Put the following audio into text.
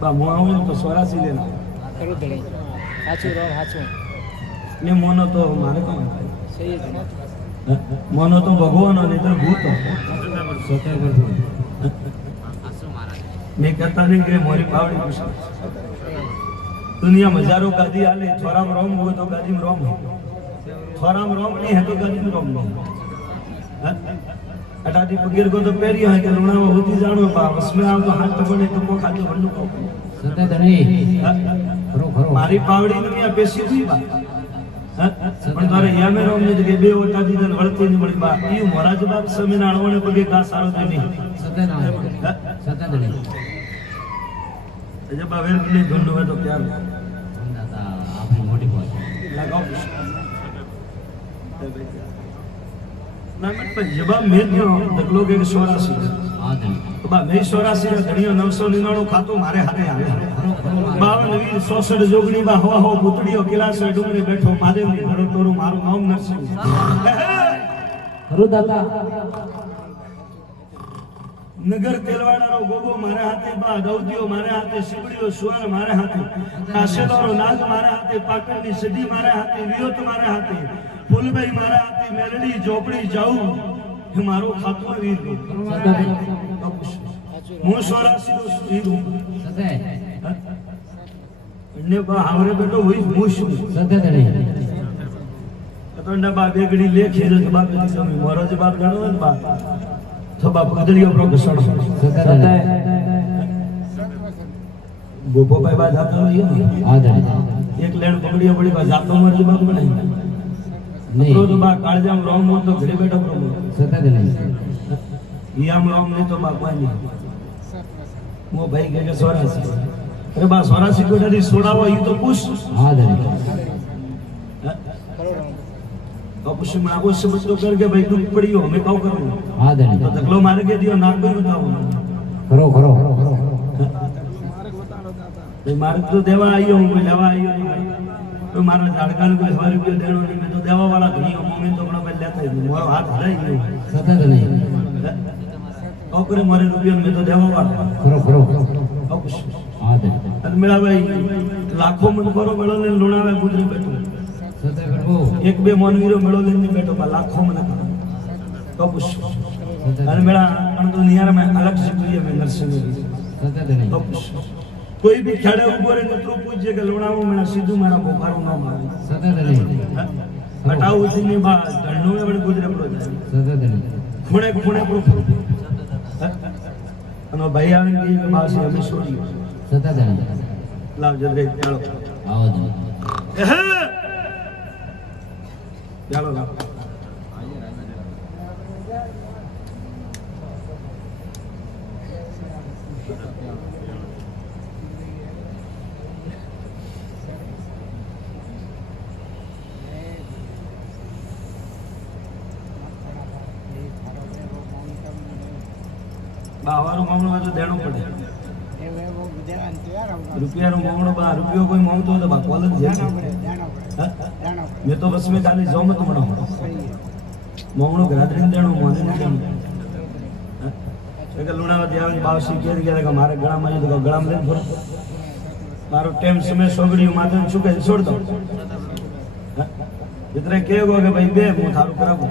બા હું આવું તો 84 લેના કરું દે સાચું રો સાચું ને મોનો તો મારે કોણ સહી મોનો તો ભગવાન અને તો ભૂત મેં કહેતા નહીં કે મારી પાવડી પૂછો દુનિયા હજારો ગાદી આલે થોરામ રોમ હોય તો ગાદીમ રોમ થોરામ રોમ નહીં હે તો ગાદીમ રોમ નહીં अटाटी पगीर को तो पेरियो है कि लुणा होती जानो बा उसमें आप तो हाथ तो बने तो को खाते भन्नु को सत्य धनी खरो खरो मारी पावड़ी दुनिया पेशी हुई बा पण तारे या में रोम ने के बे ओटाटी दन वळती ની મળી બા ઈ મોરા જવાબ સમે ના અણવણે પગે કા સારો દે નહીં सत्य ना सत्य धनी जब बावेर ने धुंड हुए तो क्या दादा आपकी मोटी बात लगाओ ना मत पर जवाब में दियो दगलो के 84 हां धनी तो बा मैं 84 धनियो 999 खातो मारे हाथे आवे 52 वीर 66 जोगणी बा हवा हो पुतड़ियो किलासे डुंगरे बैठो महादेव ની ઘડો તોરું મારું નામ નરસિંહ खरो दादा नगर तेलवाड़ा गोगो मारे हाथे बा दौदियो मारे हाथे सिबड़ियो सुवार मारे हाथे काशेदारो नाग मारे हाथे पाकड़नी सिद्धि मारे हाथे वियोत मारे हाथे फूलबाई मारे हाथे मेलडी झोपड़ी जाऊ हे मारो खातो वीर હું 84 નો વીર હું सत्य ने बा हमरे बेटो होई मुश सत्य धनी तो ना बा बेगड़ी ले खेल जवाब दे मोरो जवाब गणो न बा तो बाप गदड़ियो प्रो घसड़ सत्य धनी गोपो भाई बा जातो नहीं हां धनी एक लेण पकड़ियो पड़ी बा जातो मर जवाब बनाई नहीं प्रो तो बा काळजाम रोम हो तो घरे बैठो प्रो सत्य धनी याम रोम ने तो बा कोई नहीं वो भाई के 84 अरे बा 84 को डरी सोडावा यू तो पूछ हां धनी बापू से मागो से बच्चों करके भाई दुख पड़ियो हमें काउ करूं हां धनी तो तकलो मारे के दियो नाम कोई बताओ खरो खरो खरो भाई मारे तो देवा आयो हूं लेवा आयो तो मारा झाड़का को 100 रुपया देनो नहीं मैं तो देवा वाला नहीं हूं मैं तो अपना पहले लेता ही मोरो हाथ हलाई गयो सत्य धनी ओकरे मारे रुपया में तो देवा वाला खरो खरो बापू हां धनी अन मेरा भाई लाखों मन करो मेलो ने लुणावे गुजरी बैठो सत्य प्रभु एक बे मनवीरो मेलो लेने बैठो बा लाखों मन बापू अन मेरा अन तो नियार में अलग से कोई में नरसिंह सत्य धनी कोई भी खेड़े उबो रे तो पूछे के लुणावो मेरा सीधू मारा बोकारो नाम आवे सत्य धनी हटाओ उसी बा धरणो में बड़े गुजरे पड़ो जाए सत्य धनी खूणे खूणे प्रो अनो भाई आवे के पास हमें छोड़ी सत्य धनी लाव जरे चलो आओ धनी चलो लाव बावारो मामलो तो देनो पड़े रुपया रो मामलो बा रुपयो कोई मांगतो तो बा कॉलेज जे मैं तो बस में खाली जो मत बनाओ मामलो घरादरीन देनो मोने ने देनो एक लुणावा देवन बावसी के के मारे गळा में तो गळा में फर मारो टाइम समय सोगड़ी माथे चुके छोड़ दो इतरे केगो के भाई बे मु थारो कराबो